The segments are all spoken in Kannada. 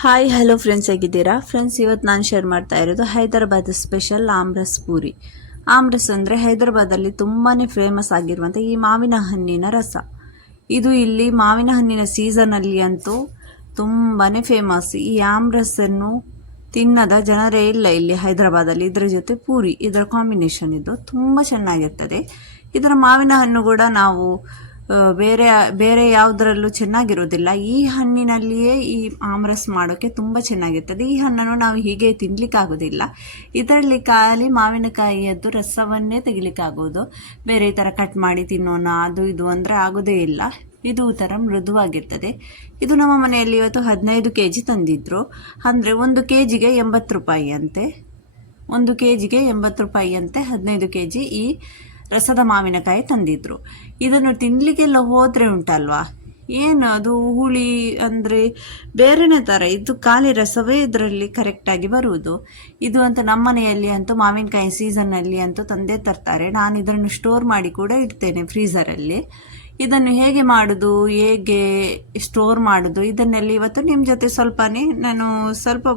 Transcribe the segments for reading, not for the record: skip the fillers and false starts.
ಹಾಯ್ ಹಲೋ ಫ್ರೆಂಡ್ಸ್, ಹೇಗಿದ್ದೀರಾ ಫ್ರೆಂಡ್ಸ್? ಇವತ್ತು ನಾನು ಶೇರ್ ಮಾಡ್ತಾ ಇರೋದು ಹೈದರಾಬಾದ್ ಸ್ಪೆಷಲ್ ಆಮ್ರಸ್ ಪೂರಿ. ಆಮ್ರಸ್ ಅಂದರೆ ಹೈದರಾಬಾದಲ್ಲಿ ತುಂಬಾ ಫೇಮಸ್ ಆಗಿರುವಂಥ ಈ ಮಾವಿನ ಹಣ್ಣಿನ ರಸ. ಇದು ಇಲ್ಲಿ ಮಾವಿನ ಹಣ್ಣಿನ ಸೀಸನಲ್ಲಿ ಅಂತೂ ತುಂಬಾ ಫೇಮಸ್. ಈ ಆಮ್ರಸನ್ನು ತಿನ್ನದ ಜನರೇ ಇಲ್ಲ ಇಲ್ಲಿ ಹೈದರಾಬಾದಲ್ಲಿ. ಇದರ ಜೊತೆ ಪೂರಿ, ಇದರ ಕಾಂಬಿನೇಷನ್ ಇದು ತುಂಬ ಚೆನ್ನಾಗಿರ್ತದೆ. ಇದರ ಮಾವಿನ ಹಣ್ಣು ಕೂಡ ನಾವು ಬೇರೆ ಬೇರೆ ಯಾವುದರಲ್ಲೂ ಚೆನ್ನಾಗಿರೋದಿಲ್ಲ. ಈ ಹಣ್ಣಿನಲ್ಲಿಯೇ ಈ ಆಮ್ರಸ್ ಮಾಡೋಕ್ಕೆ ತುಂಬ ಚೆನ್ನಾಗಿರ್ತದೆ. ಈ ಹಣ್ಣನ್ನು ನಾವು ಹೀಗೆ ತಿನ್ನಲಿಕ್ಕಾಗೋದಿಲ್ಲ. ಇದರಲ್ಲಿ ಖಾಲಿ ಮಾವಿನಕಾಯಿಯದ್ದು ರಸವನ್ನೇ ತೆಗಿಲಿಕ್ಕಾಗೋದು. ಬೇರೆ ಈ ಥರ ಕಟ್ ಮಾಡಿ ತಿನ್ನೋಣ ಅದು ಇದು ಅಂದರೆ ಆಗೋದೇ ಇಲ್ಲ. ಇದು ಈ ಥರ ಮೃದುವಾಗಿರ್ತದೆ. ಇದು ನಮ್ಮ ಮನೆಯಲ್ಲಿ ಇವತ್ತು 15 kg ತಂದಿದ್ರು. ಅಂದರೆ 1 kgಗೆ 80 ರೂಪಾಯಿ ಅಂತೆ. 1 kgಗೆ 80 ರೂಪಾಯಿ ಅಂತೆ. 15 kg ಈ ರಸದ ಮಾವಿನಕಾಯಿ ತಂದಿದ್ರು. ಇದನ್ನು ತಿನ್ನಲಿಕ್ಕೆಲ್ಲ ಹೋದರೆ ಉಂಟಲ್ವಾ, ಏನು ಅದು ಹುಳಿ ಅಂದರೆ ಬೇರೆನೇ ಥರ. ಇದು ಖಾಲಿ ರಸವೇ ಇದರಲ್ಲಿ ಕರೆಕ್ಟಾಗಿ ಬರುವುದು. ಇದು ಅಂತ ನಮ್ಮ ಮನೆಯಲ್ಲಿ ಅಂತೂ ಮಾವಿನಕಾಯಿ ಸೀಸನ್ನಲ್ಲಿ ಅಂತೂ ತಂದೇ ತರ್ತಾರೆ. ನಾನು ಇದನ್ನು ಸ್ಟೋರ್ ಮಾಡಿ ಕೂಡ ಇಡ್ತೇನೆ ಫ್ರೀಝರಲ್ಲಿ. ಇದನ್ನು ಹೇಗೆ ಮಾಡೋದು, ಹೇಗೆ ಸ್ಟೋರ್ ಮಾಡೋದು, ಇದನ್ನೆಲ್ಲ ಇವತ್ತು ನಿಮ್ಮ ಜೊತೆ ನಾನು ಸ್ವಲ್ಪ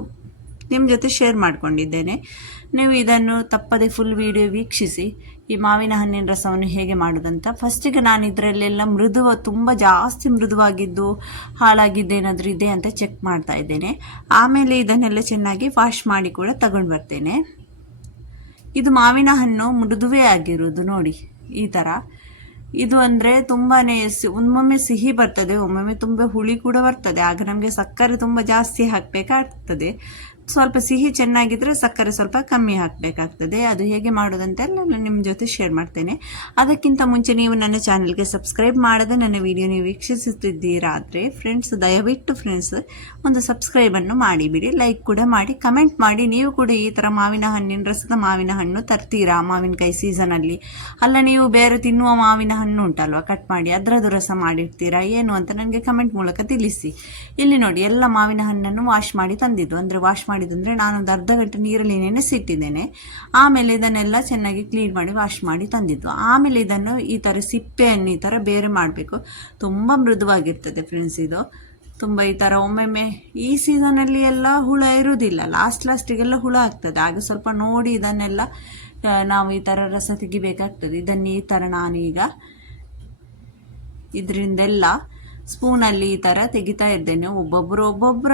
ನಿಮ್ಮ ಜೊತೆ ಶೇರ್ ಮಾಡಿಕೊಂಡಿದ್ದೇನೆ. ನೀವು ಇದನ್ನು ತಪ್ಪದೆ ಫುಲ್ ವಿಡಿಯೋ ವೀಕ್ಷಿಸಿ ಈ ಮಾವಿನ ಹಣ್ಣಿನ ರಸವನ್ನು ಹೇಗೆ ಮಾಡೋದಂತ. ಫಸ್ಟಿಗೆ ನಾನು ಇದರಲ್ಲೆಲ್ಲ ತುಂಬ ಜಾಸ್ತಿ ಮೃದುವಾಗಿದ್ದು ಹಾಳಾಗಿದ್ದೇನಾದರೂ ಇದೆ ಅಂತ ಚೆಕ್ ಮಾಡ್ತಾ ಇದ್ದೇನೆ. ಆಮೇಲೆ ಇದನ್ನೆಲ್ಲ ಚೆನ್ನಾಗಿ ವಾಶ್ ಮಾಡಿ ಕೂಡ ತಗೊಂಡು ಬರ್ತೇನೆ. ಇದು ಮಾವಿನ ಹಣ್ಣು ಮೃದುವೇ ಆಗಿರೋದು ನೋಡಿ ಈ ಥರ. ಇದು ಅಂದರೆ ತುಂಬಾ ಒಮ್ಮೊಮ್ಮೆ ಸಿಹಿ ಬರ್ತದೆ, ಒಮ್ಮೊಮ್ಮೆ ತುಂಬ ಹುಳಿ ಕೂಡ ಬರ್ತದೆ. ಆಗ ನಮಗೆ ಸಕ್ಕರೆ ತುಂಬ ಜಾಸ್ತಿ ಹಾಕಬೇಕಾಗ್ತದೆ. ಸ್ವಲ್ಪ ಸಿಹಿ ಚೆನ್ನಾಗಿದ್ದರೆ ಸಕ್ಕರೆ ಸ್ವಲ್ಪ ಕಮ್ಮಿ ಹಾಕಬೇಕಾಗ್ತದೆ. ಅದು ಹೇಗೆ ಮಾಡೋದಂತೆಲ್ಲ ನಾನು ನಿಮ್ಮ ಜೊತೆ ಶೇರ್ ಮಾಡ್ತೇನೆ. ಅದಕ್ಕಿಂತ ಮುಂಚೆ ನೀವು ನನ್ನ ಚಾನಲ್ಗೆ ಸಬ್ಸ್ಕ್ರೈಬ್ ಮಾಡದೆ ನನ್ನ ವಿಡಿಯೋ ನೀವು ವೀಕ್ಷಿಸುತ್ತಿದ್ದೀರಾದರೆ ದಯವಿಟ್ಟು ಒಂದು ಸಬ್ಸ್ಕ್ರೈಬನ್ನು ಮಾಡಿಬಿಡಿ. ಲೈಕ್ ಕೂಡ ಮಾಡಿ, ಕಮೆಂಟ್ ಮಾಡಿ. ನೀವು ಕೂಡ ಈ ಥರ ರಸದ ಮಾವಿನ ಹಣ್ಣು ತರ್ತೀರಾ ಮಾವಿನಕಾಯಿ ಸೀಸನಲ್ಲಿ? ಅಲ್ಲ, ನೀವು ಬೇರೆ ತಿನ್ನುವ ಮಾವಿನ ಹಣ್ಣು ಉಂಟಲ್ವ, ಕಟ್ ಮಾಡಿ ಅದರದ್ದು ರಸ ಮಾಡಿರ್ತೀರಾ ಏನು ಅಂತ ನನಗೆ ಕಮೆಂಟ್ ಮೂಲಕ ತಿಳಿಸಿ. ಇಲ್ಲಿ ನೋಡಿ, ಎಲ್ಲ ಮಾವಿನ ಹಣ್ಣನ್ನು ವಾಶ್ ಮಾಡಿ ತಂದಿದ್ದು. ಅಂದರೆ ವಾಶ್ ಮಾಡಿದಂದರೆ ನಾನೊಂದು ಅರ್ಧ ಗಂಟೆ ನೀರಲ್ಲಿ ನೆನೆಸಿಟ್ಟಿದ್ದೇನೆ. ಆಮೇಲೆ ಇದನ್ನೆಲ್ಲ ಚೆನ್ನಾಗಿ ಕ್ಲೀನ್ ಮಾಡಿ ವಾಶ್ ಮಾಡಿ ತಂದಿದ್ದು. ಆಮೇಲೆ ಇದನ್ನು ಈ ಥರ ಸಿಪ್ಪೆಯನ್ನು ಈ ಥರ ಬೇರೆ ಮಾಡಬೇಕು. ತುಂಬ ಮೃದುವಾಗಿರ್ತದೆ ಫ್ರೆಂಡ್ಸ್ ಇದು. ತುಂಬ ಈ ಥರ ಒಮ್ಮೊಮ್ಮೆ ಈ ಸೀಸನಲ್ಲಿ ಎಲ್ಲ ಹುಳ ಇರುವುದಿಲ್ಲ, ಲಾಸ್ಟಿಗೆಲ್ಲ ಹುಳ ಆಗ್ತದೆ. ಆಗ ಸ್ವಲ್ಪ ನೋಡಿ ಇದನ್ನೆಲ್ಲ ನಾವು ಈ ಥರ ರಸ ತೆಗಿಬೇಕಾಗ್ತದೆ. ಇದನ್ನು ಈ ಥರ ನಾನೀಗ ಇದರಿಂದೆಲ್ಲ ಸ್ಪೂನಲ್ಲಿ ಈ ಥರ ತೆಗಿತಾ ಇದ್ದೇನೆ. ಒಬ್ಬೊಬ್ಬರ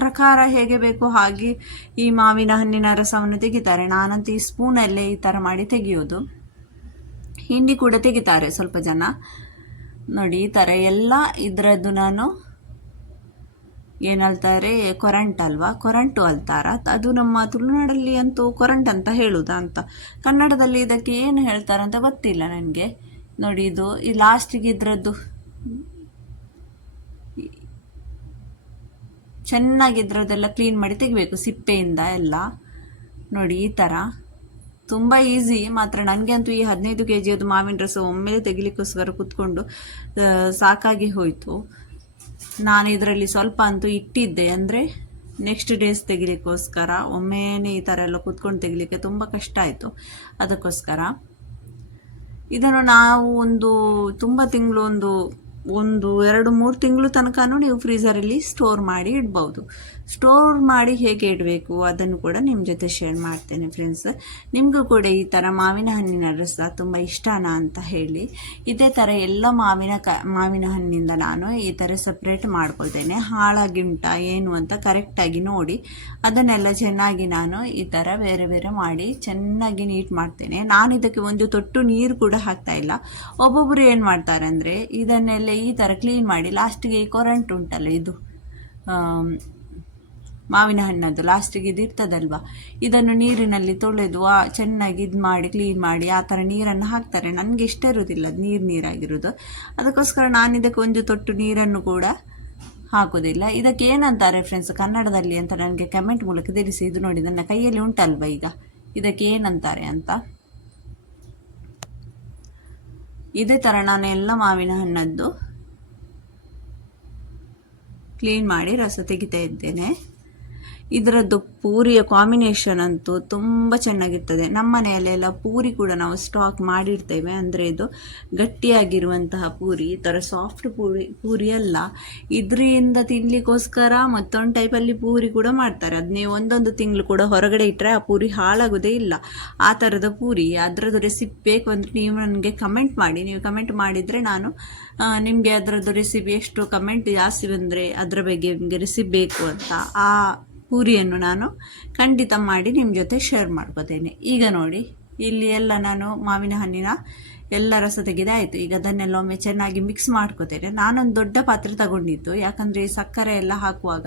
ಪ್ರಕಾರ ಹೇಗೆ ಬೇಕು ಹಾಗೆ ಈ ಮಾವಿನ ಹಣ್ಣಿನ ರಸವನ್ನು ತೆಗಿತಾರೆ. ನಾನಂತೂ ಈ ಸ್ಪೂನಲ್ಲೇ ಈ ಥರ ಮಾಡಿ ತೆಗೆಯೋದು. ಹಿಂಡಿ ಕೂಡ ತೆಗಿತಾರೆ ಸ್ವಲ್ಪ ಜನ ನೋಡಿ ಈ ಥರ ಎಲ್ಲ. ಇದರದ್ದು ನಾನು ಏನಲ್ತಾರೆ, ಕೊರಂಟ್ ಅಲ್ವಾ, ಕೊರಂಟು ಅಲ್ತಾರ. ಅದು ನಮ್ಮ ತುಳುನಾಡಲ್ಲಿ ಅಂತೂ ಕೊರಂಟ್ ಅಂತ ಹೇಳುವುದಾ ಅಂತ. ಕನ್ನಡದಲ್ಲಿ ಇದಕ್ಕೆ ಏನು ಹೇಳ್ತಾರಂತ ಗೊತ್ತಿಲ್ಲ ನನಗೆ. ನೋಡಿ ಇದು ಈ ಲಾಸ್ಟಿಗೆ ಇದರದ್ದು ಚೆನ್ನಾಗಿ ಇದರದ್ದೆಲ್ಲ ಕ್ಲೀನ್ ಮಾಡಿ ತೆಗಿಬೇಕು ಸಿಪ್ಪೆಯಿಂದ ಎಲ್ಲ. ನೋಡಿ ಈ ಥರ ತುಂಬ ಈಸಿ. ಮಾತ್ರ ನನಗೆ ಅಂತೂ ಈ 15 kg ಮಾವಿನ ರಸ ಒಮ್ಮೆಲೆ ತೆಗಿಲಿಕ್ಕೋಸ್ಕರ ಕೂತ್ಕೊಂಡು ಸಾಕಾಗಿ ಹೋಯಿತು. ನಾನು ಇದರಲ್ಲಿ ಸ್ವಲ್ಪ ಅಂತೂ ಇಟ್ಟಿದ್ದೆ, ಅಂದರೆ ನೆಕ್ಸ್ಟ್ ಡೇಸ್ ತೆಗಿಲಿಕ್ಕೋಸ್ಕರ. ಒಮ್ಮೆನೇ ಈ ಥರ ಎಲ್ಲ ಕೂತ್ಕೊಂಡು ತೆಗಿಲಿಕ್ಕೆ ತುಂಬ ಕಷ್ಟ ಆಯಿತು. ಅದಕ್ಕೋಸ್ಕರ ಇದನ್ನು ನಾವು ತುಂಬ ತಿಂಗಳು ಒಂದು 2-3 ತಿಂಗಳು ತನಕನೂ ನೀವು ಫ್ರೀಝರಲ್ಲಿ ಸ್ಟೋರ್ ಮಾಡಿ ಇಡ್ಬೋದು. ಸ್ಟೋರ್ ಮಾಡಿ ಹೇಗೆ ಇಡಬೇಕು ಅದನ್ನು ಕೂಡ ನಿಮ್ಮ ಜೊತೆ ಶೇರ್ ಮಾಡ್ತೇನೆ ಫ್ರೆಂಡ್ಸ್. ನಿಮಗೂ ಕೂಡ ಈ ಥರ ಮಾವಿನ ಹಣ್ಣಿನ ರಸ ತುಂಬ ಇಷ್ಟನಾ ಅಂತ ಹೇಳಿ. ಇದೇ ಥರ ಎಲ್ಲ ಮಾವಿನ ಹಣ್ಣಿಂದ ನಾನು ಈ ಥರ ಸಪ್ರೇಟ್ ಮಾಡ್ಕೊಳ್ತೇನೆ. ಹಾಳಾಗಿ ಉಂಟಾ ಏನು ಅಂತ ಕರೆಕ್ಟಾಗಿ ನೋಡಿ ಅದನ್ನೆಲ್ಲ ಚೆನ್ನಾಗಿ ನಾನು ಈ ಥರ ಬೇರೆ ಬೇರೆ ಮಾಡಿ ಚೆನ್ನಾಗಿ ನೀಟ್ ಮಾಡ್ತೇನೆ. ನಾನು ಇದಕ್ಕೆ ಒಂದು ತೊಟ್ಟು ನೀರು ಕೂಡ ಹಾಕ್ತಾ ಇಲ್ಲ. ಒಬ್ಬೊಬ್ಬರು ಏನು ಮಾಡ್ತಾರೆ ಅಂದರೆ ಇದನ್ನೆಲ್ಲ ಈ ಥರ ಕ್ಲೀನ್ ಮಾಡಿ ಲಾಸ್ಟಿಗೆ ಈ ಕೊರಂಟ್ ಉಂಟಲ್ಲ, ಇದು ಮಾವಿನ ಹಣ್ಣದ್ದು ಲಾಸ್ಟಿಗೆ ಇದು ಇರ್ತದಲ್ವ, ಇದನ್ನು ನೀರಿನಲ್ಲಿ ತೊಳೆದು ಚೆನ್ನಾಗಿ ಇದು ಮಾಡಿ ಕ್ಲೀನ್ ಮಾಡಿ ಆ ಥರ ನೀರನ್ನು ಹಾಕ್ತಾರೆ. ನನಗೆ ಇಷ್ಟ ಇರೋದಿಲ್ಲ ನೀರಾಗಿರೋದು. ಅದಕ್ಕೋಸ್ಕರ ನಾನು ಇದಕ್ಕೆ ಒಂದು ತೊಟ್ಟು ನೀರನ್ನು ಕೂಡ ಹಾಕೋದಿಲ್ಲ. ಇದಕ್ಕೆ ಏನಂತಾರೆ ಫ್ರೆಂಡ್ಸ್ ಕನ್ನಡದಲ್ಲಿ ಅಂತ ನನಗೆ ಕಮೆಂಟ್ ಮೂಲಕ ತಿಳಿಸಿ. ಇದು ನೋಡಿ ನನ್ನ ಕೈಯಲ್ಲಿ ಉಂಟಲ್ವ ಈಗ, ಇದಕ್ಕೆ ಏನಂತಾರೆ ಅಂತ. ಇದೇ ಥರ ನಾನು ಎಲ್ಲ ಮಾವಿನ ಹಣ್ಣದ್ದು ಕ್ಲೀನ್ ಮಾಡಿ ರಸ ತೆಗಿತಾ ಇದ್ದೇನೆ. ಇದರದ್ದು ಪೂರಿಯ ಕಾಂಬಿನೇಷನ್ ಅಂತೂ ತುಂಬ ಚೆನ್ನಾಗಿರ್ತದೆ. ನಮ್ಮ ಮನೆಯಲ್ಲೆಲ್ಲ ಪೂರಿ ಕೂಡ ನಾವು ಸ್ಟಾಕ್ ಮಾಡಿರ್ತೇವೆ. ಅಂದರೆ ಇದು ಗಟ್ಟಿಯಾಗಿರುವಂತಹ ಪೂರಿ, ಈ ಥರ ಸಾಫ್ಟ್ ಪೂರಿ ಅಲ್ಲ. ಇದರಿಂದ ತಿನ್ನಲಿಕ್ಕೋಸ್ಕರ ಮತ್ತೊಂದು ಟೈಪಲ್ಲಿ ಪೂರಿ ಕೂಡ ಮಾಡ್ತಾರೆ. ಅದು ನೀವು ಒಂದೊಂದು ತಿಂಗಳು ಕೂಡ ಹೊರಗಡೆ ಇಟ್ಟರೆ ಆ ಪೂರಿ ಹಾಳಾಗೋದೇ ಇಲ್ಲ. ಆ ಥರದ ಪೂರಿ. ಅದರದ್ದು ರೆಸಿಪಿ ಬೇಕು ಅಂದರೆ ನೀವು ನನಗೆ ಕಮೆಂಟ್ ಮಾಡಿ. ನೀವು ಕಮೆಂಟ್ ಮಾಡಿದರೆ ನಾನು ನಿಮಗೆ ಅದರದ್ದು ರೆಸಿಪಿ ಎಷ್ಟು ಕಮೆಂಟ್ ಜಾಸ್ತಿ ಬಂದರೆ ಅದರ ಬಗ್ಗೆ ನಿಮಗೆ ರೆಸಿಪಿ ಬೇಕು ಅಂತ ಆ ಪೂರಿಯನ್ನು ನಾನು ಖಂಡಿತ ಮಾಡಿ ನಿಮ್ಮ ಜೊತೆ ಶೇರ್ ಮಾಡ್ಕೋತೇನೆ. ಈಗ ನೋಡಿ, ಇಲ್ಲಿ ಎಲ್ಲ ನಾನು ಮಾವಿನ ಹಣ್ಣಿನ ಎಲ್ಲ ರಸ ತೆಗೆದು ಆಯಿತು. ಈಗ ಅದನ್ನೆಲ್ಲ ಒಮ್ಮೆ ಚೆನ್ನಾಗಿ ಮಿಕ್ಸ್ ಮಾಡ್ಕೋತೇನೆ. ನಾನೊಂದು ದೊಡ್ಡ ಪಾತ್ರೆ ತಗೊಂಡಿದ್ದು, ಯಾಕಂದರೆ ಸಕ್ಕರೆ ಎಲ್ಲ ಹಾಕುವಾಗ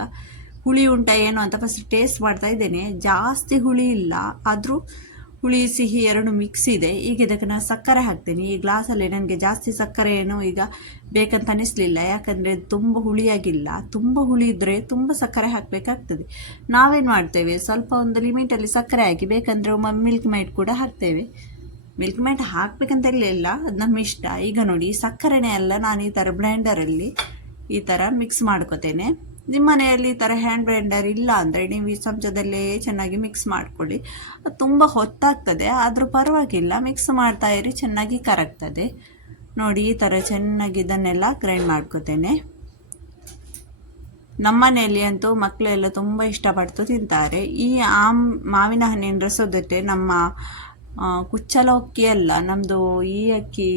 ಹುಳಿ ಉಂಟ ಏನು ಅಂತ ಫಸ್ಟ್ ಟೇಸ್ಟ್ ಮಾಡ್ತಾ ಇದ್ದೇನೆ. ಜಾಸ್ತಿ ಹುಳಿ ಇಲ್ಲ, ಆದರೂ ಹುಳಿ ಸಿಹಿ ಎರಡು ಮಿಕ್ಸ್ ಇದೆ. ಈಗ ಇದಕ್ಕೆ ನಾನು ಸಕ್ಕರೆ ಹಾಕ್ತೇನೆ. ಈ ಗ್ಲಾಸಲ್ಲಿ ನನಗೆ ಜಾಸ್ತಿ ಸಕ್ಕರೆ ಏನು ಈಗ ಬೇಕಂತ ಅನಿಸ್ಲಿಲ್ಲ, ಯಾಕಂದರೆ ತುಂಬ ಹುಳಿಯಾಗಿಲ್ಲ. ತುಂಬ ಹುಳಿ ಇದ್ದರೆ ತುಂಬ ಸಕ್ಕರೆ ಹಾಕಬೇಕಾಗ್ತದೆ. ನಾವೇನು ಮಾಡ್ತೇವೆ, ಸ್ವಲ್ಪ ಒಂದು ಲಿಮಿಟಲ್ಲಿ ಸಕ್ಕರೆ ಹಾಕಿ, ಬೇಕಂದರೆ ಮಿಲ್ಕ್ ಮೇಡ್ ಕೂಡ ಹಾಕ್ತೇವೆ. ಮಿಲ್ಕ್ ಮೇಡ್ ಹಾಕಬೇಕಂತ ಇಲ್ಲ, ಅದು ನಮ್ಮ ಇಷ್ಟ. ಈಗ ನೋಡಿ, ಸಕ್ಕರೆನೇ ಅಲ್ಲ, ನಾನು ಈ ಥರ ಬ್ಲೆಂಡರಲ್ಲಿ ಈ ಥರ ಮಿಕ್ಸ್ ಮಾಡ್ಕೋತೇನೆ. ನಿಮ್ಮ ಮನೆಯಲ್ಲಿ ಈ ಥರ ಹ್ಯಾಂಡ್ ಬ್ಲೆಂಡರ್ ಇಲ್ಲ ಅಂದರೆ ನೀವು ಈ ಚಮಚದಲ್ಲೇ ಚೆನ್ನಾಗಿ ಮಿಕ್ಸ್ ಮಾಡ್ಕೊಳ್ಳಿ. ಅದು ತುಂಬ ಹೊತ್ತಾಗ್ತದೆ, ಆದರೂ ಪರವಾಗಿಲ್ಲ, ಮಿಕ್ಸ್ ಮಾಡ್ತಾ ಇರಿ, ಚೆನ್ನಾಗಿ ಕರಗ್ತದೆ. ನೋಡಿ, ಈ ಥರ ಚೆನ್ನಾಗಿ ಇದನ್ನೆಲ್ಲ ಗ್ರೈಂಡ್ ಮಾಡ್ಕೋತೇನೆ. ನಮ್ಮ ಮನೆಯಲ್ಲಿ ಅಂತೂ ಮಕ್ಕಳೆಲ್ಲ ತುಂಬ ಇಷ್ಟಪಟ್ಟು ತಿಂತಾರೆ. ಈ ಮಾವಿನ ಹಣ್ಣಿನ ರಸದೊತೆ ನಮ್ಮ ಕುಚ್ಚಲ ಅಕ್ಕಿ ಅಲ್ಲ, ನಮ್ಮದು ಈ ಅಕ್ಕಿ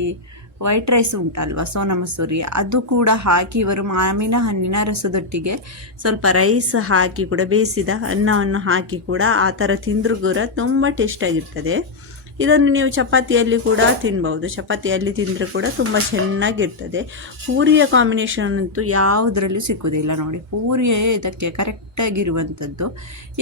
ವೈಟ್ ರೈಸ್ ಉಂಟಲ್ವ, ಸೋನಾ ಮಸೂರಿ, ಅದು ಕೂಡ ಹಾಕಿ ಇವರು ಮಾವಿನ ಹಣ್ಣಿನ ರಸದೊಟ್ಟಿಗೆ ಸ್ವಲ್ಪ ರೈಸ್ ಹಾಕಿ ಕೂಡ, ಬೇಯಿಸಿದ ಅನ್ನವನ್ನು ಹಾಕಿ ಕೂಡ ಆ ಥರ ತಿಂದರೂ ಕೂಡ ತುಂಬ ಟೇಸ್ಟಾಗಿರ್ತದೆ. ಇದನ್ನು ನೀವು ಚಪಾತಿಯಲ್ಲಿ ಕೂಡ ತಿನ್ಬೋದು. ಚಪಾತಿಯಲ್ಲಿ ತಿಂದರೆ ಕೂಡ ತುಂಬ ಚೆನ್ನಾಗಿರ್ತದೆ. ಪೂರಿಯ ಕಾಂಬಿನೇಷನ್ ಅಂತೂ ಯಾವುದರಲ್ಲೂ ಸಿಕ್ಕುವುದಿಲ್ಲ. ನೋಡಿ, ಪೂರಿಯೇ ಇದಕ್ಕೆ ಕರೆಕ್ಟಾಗಿರುವಂಥದ್ದು.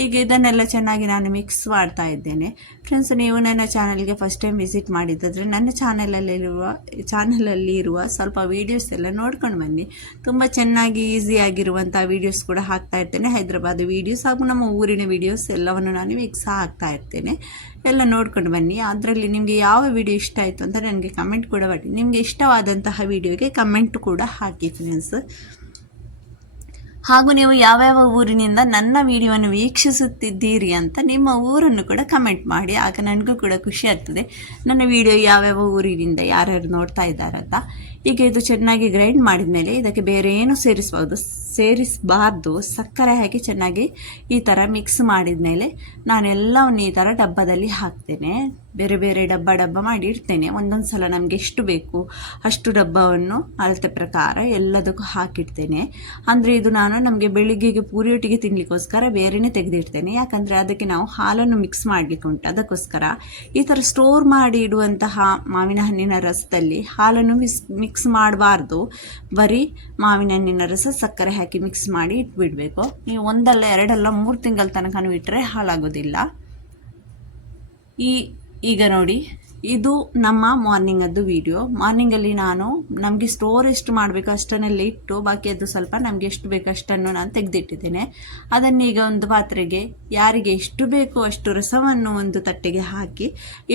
ಈಗ ಇದನ್ನೆಲ್ಲ ಚೆನ್ನಾಗಿ ನಾನು ಮಿಕ್ಸ್ ಮಾಡ್ತಾ ಇದ್ದೇನೆ. ಫ್ರೆಂಡ್ಸ್, ನೀವು ನನ್ನ ಚಾನಲ್ಗೆ ಫಸ್ಟ್ ಟೈಮ್ ವಿಸಿಟ್ ಮಾಡಿದ್ದಾದರೆ ನನ್ನ ಚಾನಲಲ್ಲಿ ಇರುವ ಸ್ವಲ್ಪ ವೀಡಿಯೋಸ್ ಎಲ್ಲ ನೋಡ್ಕೊಂಡು ಬನ್ನಿ. ತುಂಬ ಚೆನ್ನಾಗಿ ಈಸಿಯಾಗಿರುವಂಥ ವೀಡಿಯೋಸ್ ಕೂಡ ಹಾಕ್ತಾ ಇರ್ತೇನೆ. ಹೈದರಾಬಾದ್ ವೀಡಿಯೋಸ್ ಹಾಗೂ ನಮ್ಮ ಊರಿನ ವೀಡಿಯೋಸ್ ಎಲ್ಲವನ್ನು ನಾನು ಮಿಕ್ಸ್ ಹಾಕ್ತಾ ಇರ್ತೇನೆ. ಎಲ್ಲ ನೋಡ್ಕೊಂಡು ಬನ್ನಿ. ಅದರಲ್ಲಿ ನಿಮಗೆ ಯಾವ ವಿಡಿಯೋ ಇಷ್ಟ ಆಯಿತು ಅಂತ ನನಗೆ ಕಮೆಂಟ್ ಕೂಡ ಮಾಡಿ. ನಿಮಗೆ ಇಷ್ಟವಾದಂತಹ ವಿಡಿಯೋಗೆ ಕಮೆಂಟ್ ಕೂಡ ಹಾಕಿ ಫ್ರೆಂಡ್ಸ್. ಹಾಗೂ ನೀವು ಯಾವ್ಯಾವ ಊರಿನಿಂದ ನನ್ನ ವಿಡಿಯೋವನ್ನು ವೀಕ್ಷಿಸುತ್ತಿದ್ದೀರಿ ಅಂತ ನಿಮ್ಮ ಊರನ್ನು ಕೂಡ ಕಮೆಂಟ್ ಮಾಡಿ. ಆಗ ನನಗೂ ಕೂಡ ಖುಷಿ ಆಗ್ತದೆ ನನ್ನ ವಿಡಿಯೋ ಯಾವ್ಯಾವ ಊರಿನಿಂದ ಯಾರ್ಯಾರು ನೋಡ್ತಾ ಇದ್ದಾರೆ ಅಂತ. ಈಗ ಇದು ಚೆನ್ನಾಗಿ ಗ್ರೈಂಡ್ ಮಾಡಿದ ಮೇಲೆ ಇದಕ್ಕೆ ಬೇರೆ ಏನು ಸೇರಿಸಬಾರ್ದು. ಸಕ್ಕರೆ ಹಾಕಿ ಚೆನ್ನಾಗಿ ಈ ಥರ ಮಿಕ್ಸ್ ಮಾಡಿದ ಮೇಲೆ ನಾನೆಲ್ಲವನ್ನು ಈ ಥರ ಡಬ್ಬದಲ್ಲಿ ಹಾಕ್ತೇನೆ. ಬೇರೆ ಬೇರೆ ಡಬ್ಬ ಮಾಡಿ ಇಡ್ತೇನೆ. ಒಂದೊಂದು ಸಲ ನಮಗೆ ಎಷ್ಟು ಬೇಕು ಅಷ್ಟು ಡಬ್ಬವನ್ನು ಅಳತೆ ಪ್ರಕಾರ ಎಲ್ಲದಕ್ಕೂ ಹಾಕಿಡ್ತೇನೆ. ಅಂದರೆ ಇದು ನಾನು ನಮಗೆ ಬೆಳಿಗ್ಗೆಗೆ ಪೂರಿಯೊಟ್ಟಿಗೆ ತಿನ್ನಲಿಕ್ಕೋಸ್ಕರ ಬೇರೆಯೇ ತೆಗೆದಿಡ್ತೇನೆ. ಯಾಕಂದರೆ ಅದಕ್ಕೆ ನಾವು ಹಾಲನ್ನು ಮಿಕ್ಸ್ ಮಾಡಲಿಕ್ಕೆ ಉಂಟು. ಅದಕ್ಕೋಸ್ಕರ ಈ ಥರ ಸ್ಟೋರ್ ಮಾಡಿ ಇಡುವಂತಹ ಮಾವಿನ ಹಣ್ಣಿನ ರಸದಲ್ಲಿ ಹಾಲನ್ನು ಮಿಕ್ಸ್ ಮಾಡಬಾರ್ದು. ಬರೀ ಮಾವಿನ ಹಣ್ಣಿನ ರಸ ಸಕ್ಕರೆ ಹಾಕಿ ಮಿಕ್ಸ್ ಮಾಡಿ ಇಟ್ಬಿಡಬೇಕು. ನೀವು ಒಂದಲ್ಲ ಎರಡಲ್ಲ 3 ತಿಂಗಳ ತನಕ ಇಟ್ಟರೆ ಹಾಳಾಗೋದಿಲ್ಲ. ಈಗ ನೋಡಿ, ಇದು ನಮ್ಮ ಮಾರ್ನಿಂಗದ್ದು ವಿಡಿಯೋ. ಮಾರ್ನಿಂಗಲ್ಲಿ ನಾನು ನಮಗೆ ಸ್ಟೋರ್ ಎಷ್ಟು ಮಾಡಬೇಕು ಅಷ್ಟನ್ನೆಲ್ಲ ಇಟ್ಟು, ಬಾಕಿ ಅದು ಸ್ವಲ್ಪ ನಮಗೆ ಎಷ್ಟು ಬೇಕು ಅಷ್ಟನ್ನು ನಾನು ತೆಗೆದಿಟ್ಟಿದ್ದೇನೆ. ಅದನ್ನೀಗ ಒಂದು ಪಾತ್ರೆಗೆ ಯಾರಿಗೆ ಎಷ್ಟು ಬೇಕೋ ಅಷ್ಟು ರಸವನ್ನು ಒಂದು ತಟ್ಟೆಗೆ ಹಾಕಿ,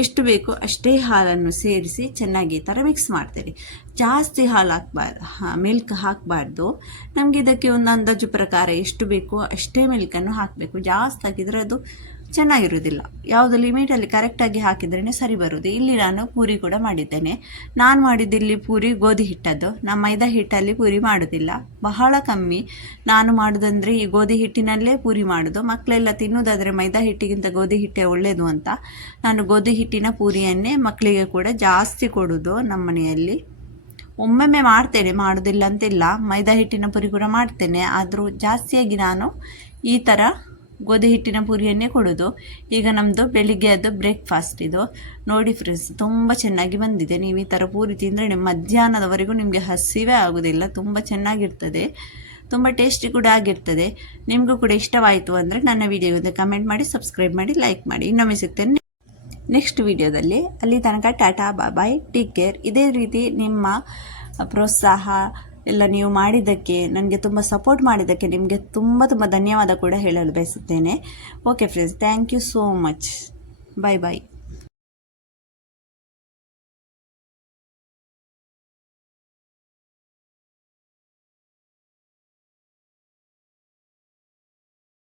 ಎಷ್ಟು ಬೇಕೋ ಅಷ್ಟೇ ಹಾಲನ್ನು ಸೇರಿಸಿ ಚೆನ್ನಾಗಿ ಈ ಥರ ಮಿಕ್ಸ್ ಮಾಡ್ತೇನೆ. ಜಾಸ್ತಿ ಹಾಲು ಮಿಲ್ಕ್ ಹಾಕಬಾರ್ದು. ನಮಗೆ ಇದಕ್ಕೆ ಒಂದು ಅಂದಾಜು ಪ್ರಕಾರ ಎಷ್ಟು ಬೇಕೋ ಅಷ್ಟೇ ಮಿಲ್ಕನ್ನು ಹಾಕಬೇಕು. ಜಾಸ್ತಿ ಹಾಕಿದರೆ ಅದು ಚೆನ್ನಾಗಿರೋದಿಲ್ಲ. ಯಾವುದು ಲಿಮಿಟಲ್ಲಿ ಕರೆಕ್ಟಾಗಿ ಹಾಕಿದ್ರೇ ಸರಿ ಬರೋದು. ಇಲ್ಲಿ ನಾನು ಪೂರಿ ಕೂಡ ಮಾಡಿದ್ದೇನೆ. ನಾನು ಮಾಡಿದ್ದಿಲ್ಲಿ ಪೂರಿ ಗೋಧಿ ಹಿಟ್ಟದ್ದು. ನಾನು ಮೈದಾ ಹಿಟ್ಟಲ್ಲಿ ಪೂರಿ ಮಾಡೋದಿಲ್ಲ, ಬಹಳ ಕಮ್ಮಿ. ನಾನು ಮಾಡೋದಂದರೆ ಈ ಗೋಧಿ ಹಿಟ್ಟಿನಲ್ಲೇ ಪೂರಿ ಮಾಡೋದು. ಮಕ್ಕಳೆಲ್ಲ ತಿನ್ನೋದಾದರೆ ಮೈದಾ ಹಿಟ್ಟಿಗಿಂತ ಗೋಧಿ ಹಿಟ್ಟೇ ಒಳ್ಳೆಯದು ಅಂತ ನಾನು ಗೋಧಿ ಹಿಟ್ಟಿನ ಪೂರಿಯನ್ನೇ ಮಕ್ಕಳಿಗೆ ಕೂಡ ಜಾಸ್ತಿ ಕೊಡೋದು. ನಮ್ಮ ಮನೆಯಲ್ಲಿ ಒಮ್ಮೊಮ್ಮೆ ಮಾಡ್ತೇನೆ, ಮಾಡೋದಿಲ್ಲ ಅಂತಿಲ್ಲ. ಮೈದಾ ಹಿಟ್ಟಿನ ಪೂರಿ ಕೂಡ ಮಾಡ್ತೇನೆ, ಆದರೂ ಜಾಸ್ತಿಯಾಗಿ ನಾನು ಈ ಥರ ಗೋಧಿ ಹಿಟ್ಟಿನ ಪೂರಿಯನ್ನೇ ಕೊಡೋದು. ಈಗ ನಮ್ಮದು ಬೆಳಿಗ್ಗೆ ಅದು ಬ್ರೇಕ್ಫಾಸ್ಟ್ ಇದು. ನೋಡಿ ಫ್ರೆಂಡ್ಸ್, ತುಂಬ ಚೆನ್ನಾಗಿ ಬಂದಿದೆ. ನೀವು ಈ ಥರ ಪೂರಿ ತಿಂದರೆ ಮಧ್ಯಾಹ್ನದವರೆಗೂ ನಿಮಗೆ ಹಸಿವೇ ಆಗೋದಿಲ್ಲ. ತುಂಬ ಚೆನ್ನಾಗಿರ್ತದೆ, ತುಂಬ ಟೇಸ್ಟಿ ಕೂಡ ಆಗಿರ್ತದೆ. ನಿಮಗೂ ಕೂಡ ಇಷ್ಟವಾಯಿತು ಅಂದರೆ ನನ್ನ ವಿಡಿಯೋಗೆ ಕಮೆಂಟ್ ಮಾಡಿ, ಸಬ್ಸ್ಕ್ರೈಬ್ ಮಾಡಿ, ಲೈಕ್ ಮಾಡಿ. ಇನ್ನೊಮ್ಮೆ ಸಿಗ್ತೇನೆ ನೆಕ್ಸ್ಟ್ ವಿಡಿಯೋದಲ್ಲಿ. ಅಲ್ಲಿ ತನಕ ಟಾಟಾ, ಬಾಯ್, ಟೇಕ್ ಕೇರ್. ಇದೇ ರೀತಿ ನಿಮ್ಮ ಪ್ರೋತ್ಸಾಹ ಎಲ್ಲ ನೀವು ಮಾಡಿದ್ದಕ್ಕೆ, ನನಗೆ ತುಂಬ ಸಪೋರ್ಟ್ ಮಾಡಿದ್ದಕ್ಕೆ ನಿಮಗೆ ತುಂಬ ಧನ್ಯವಾದ ಕೂಡ ಹೇಳಲು ಬಯಸುತ್ತೇನೆ. Okay friends, thank you so much. Bye bye.